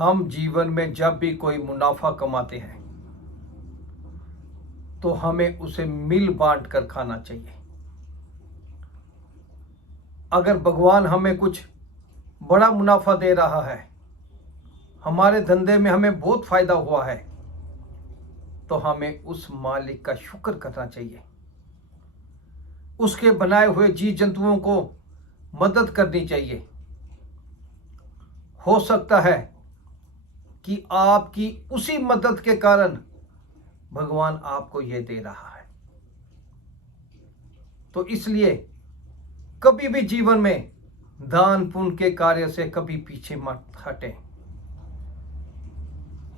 हम जीवन में जब भी कोई मुनाफा कमाते हैं तो हमें उसे मिल बांट कर खाना चाहिए। अगर भगवान हमें कुछ बड़ा मुनाफा दे रहा है, हमारे धंधे में हमें बहुत फायदा हुआ है, तो हमें उस मालिक का शुक्र करना चाहिए। उसके बनाए हुए जीव जंतुओं को मदद करनी चाहिए। हो सकता है कि आपकी उसी मदद के कारण भगवान आपको यह दे रहा है। तो इसलिए कभी भी जीवन में दान पुण्य के कार्य से कभी पीछे मत हटें।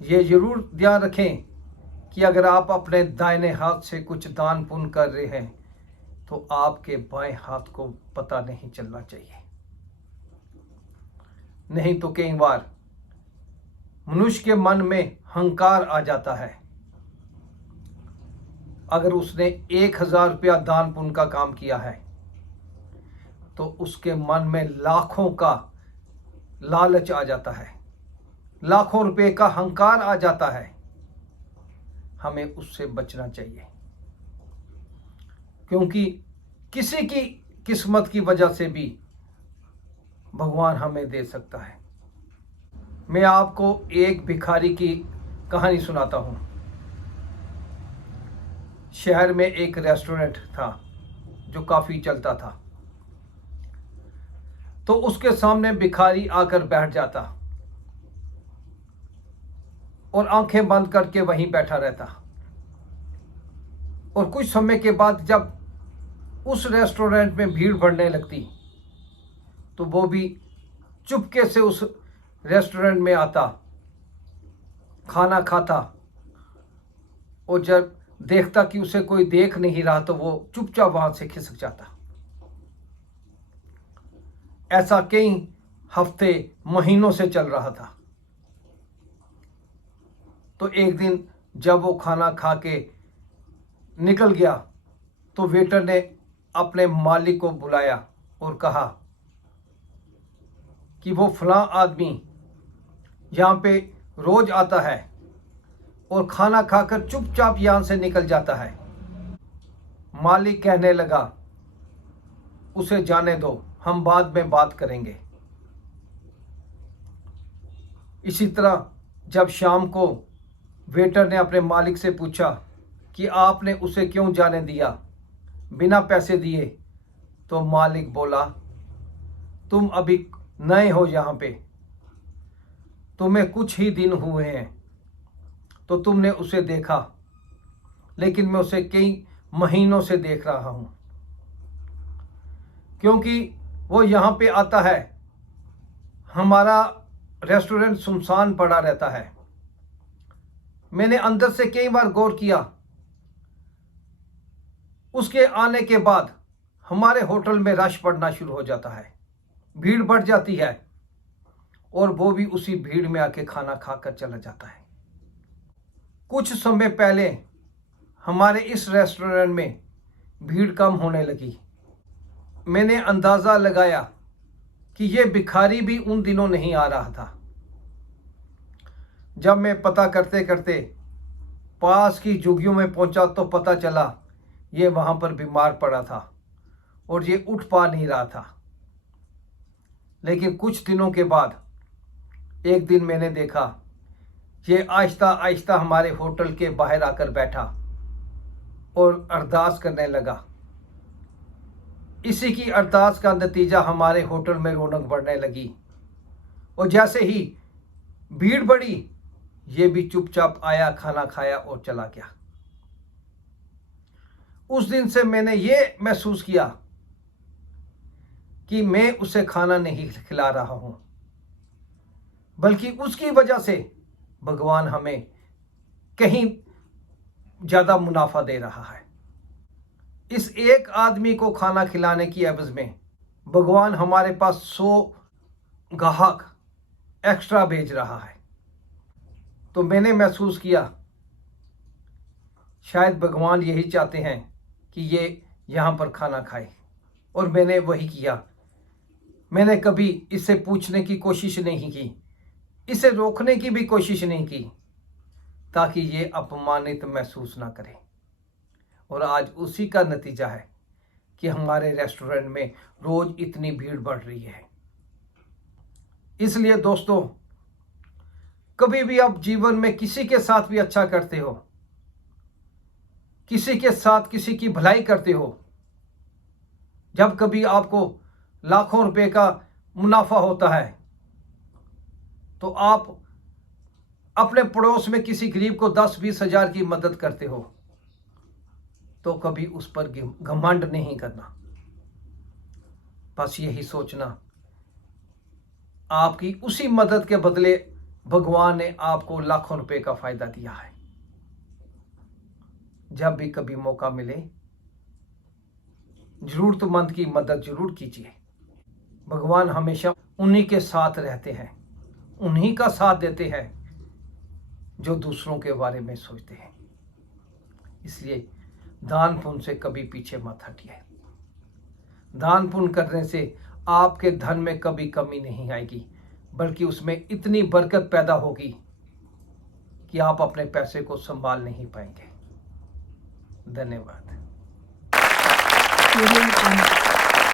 ये जरूर ध्यान रखें कि अगर आप अपने दाहिने हाथ से कुछ दान पुण्य कर रहे हैं तो आपके बाएं हाथ को पता नहीं चलना चाहिए। नहीं तो कई बार मनुष्य के मन में हंकार आ जाता है। अगर उसने 1000 रुपया दान पुण्य का काम किया है तो उसके मन में लाखों का लालच आ जाता है, लाखों रुपए का हंकार आ जाता है। हमें उससे बचना चाहिए, क्योंकि किसी की किस्मत की वजह से भी भगवान हमें दे सकता है। मैं आपको एक भिखारी की कहानी सुनाता हूं। शहर में एक रेस्टोरेंट था जो काफी चलता था। तो उसके सामने भिखारी आकर बैठ जाता और आंखें बंद करके वहीं बैठा रहता। और कुछ समय के बाद जब उस रेस्टोरेंट में भीड़ बढ़ने लगती तो वो भी चुपके से उस रेस्टोरेंट में आता, खाना खाता, और जब देखता कि उसे कोई देख नहीं रहा तो वो चुपचाप वहां से खिसक जाता। ऐसा कई हफ्ते महीनों से चल रहा था। तो एक दिन जब वो खाना खा के निकल गया तो वेटर ने अपने मालिक को बुलाया और कहा कि वो फलां आदमी यहाँ पे रोज आता है और खाना खाकर चुपचाप यहाँ से निकल जाता है। मालिक कहने लगा, उसे जाने दो, हम बाद में बात करेंगे। इसी तरह जब शाम को वेटर ने अपने मालिक से पूछा कि आपने उसे क्यों जाने दिया बिना पैसे दिए, तो मालिक बोला, तुम अभी नए हो यहाँ पे, तुम्हें कुछ ही दिन हुए हैं, तो तुमने उसे देखा, लेकिन मैं उसे कई महीनों से देख रहा हूं, क्योंकि वो यहाँ पे आता है। हमारा रेस्टोरेंट सुनसान पड़ा रहता है। मैंने अंदर से कई बार गौर किया, उसके आने के बाद हमारे होटल में रश पड़ना शुरू हो जाता है, भीड़ बढ़ जाती है, और वो भी उसी भीड़ में आके खाना खाकर चला जाता है। कुछ समय पहले हमारे इस रेस्टोरेंट में भीड़ कम होने लगी। मैंने अंदाजा लगाया कि ये भिखारी भी उन दिनों नहीं आ रहा था। जब मैं पता करते करते पास की झुग्गियों में पहुंचा तो पता चला ये वहां पर बीमार पड़ा था और ये उठ पा नहीं रहा था। लेकिन कुछ दिनों के बाद एक दिन मैंने देखा ये आहिस्ता आहिस्ता हमारे होटल के बाहर आकर बैठा और अरदास करने लगा। इसी की अरदास का नतीजा हमारे होटल में रौनक बढ़ने लगी, और जैसे ही भीड़ बढ़ी ये भी चुपचाप आया, खाना खाया और चला गया। उस दिन से मैंने ये महसूस किया कि मैं उसे खाना नहीं खिला रहा हूं, बल्कि उसकी वजह से भगवान हमें कहीं ज्यादा मुनाफा दे रहा है। इस एक आदमी को खाना खिलाने की एवज में भगवान हमारे पास 100 ग्राहक एक्स्ट्रा भेज रहा है। तो मैंने महसूस किया शायद भगवान यही चाहते हैं कि ये यहाँ पर खाना खाए, और मैंने वही किया। मैंने कभी इससे पूछने की कोशिश नहीं की इसे रोकने की भी कोशिश नहीं की ताकि ये अपमानित महसूस ना करे। और आज उसी का नतीजा है कि हमारे रेस्टोरेंट में रोज इतनी भीड़ बढ़ रही है। इसलिए दोस्तों, कभी भी आप जीवन में किसी के साथ भी अच्छा करते हो, किसी के साथ किसी की भलाई करते हो, जब कभी आपको लाखों रुपए का मुनाफा होता है, तो आप अपने पड़ोस में किसी गरीब को 10-20 हजार की मदद करते हो, तो कभी उस पर घमंड नहीं करना। बस यही सोचना, आपकी उसी मदद के बदले भगवान ने आपको लाखों रुपए का फायदा दिया है। जब भी कभी मौका मिले, जरूरतमंद की मदद जरूर कीजिए। भगवान हमेशा उन्हीं के साथ रहते हैं, उन्हीं का साथ देते हैं जो दूसरों के बारे में सोचते हैं। इसलिए दान पुण्य से कभी पीछे मत हटिए। दान पुण्य करने से आपके धन में कभी कमी नहीं आएगी, बल्कि उसमें इतनी बरकत पैदा होगी कि आप अपने पैसे को संभाल नहीं पाएंगे। धन्यवाद।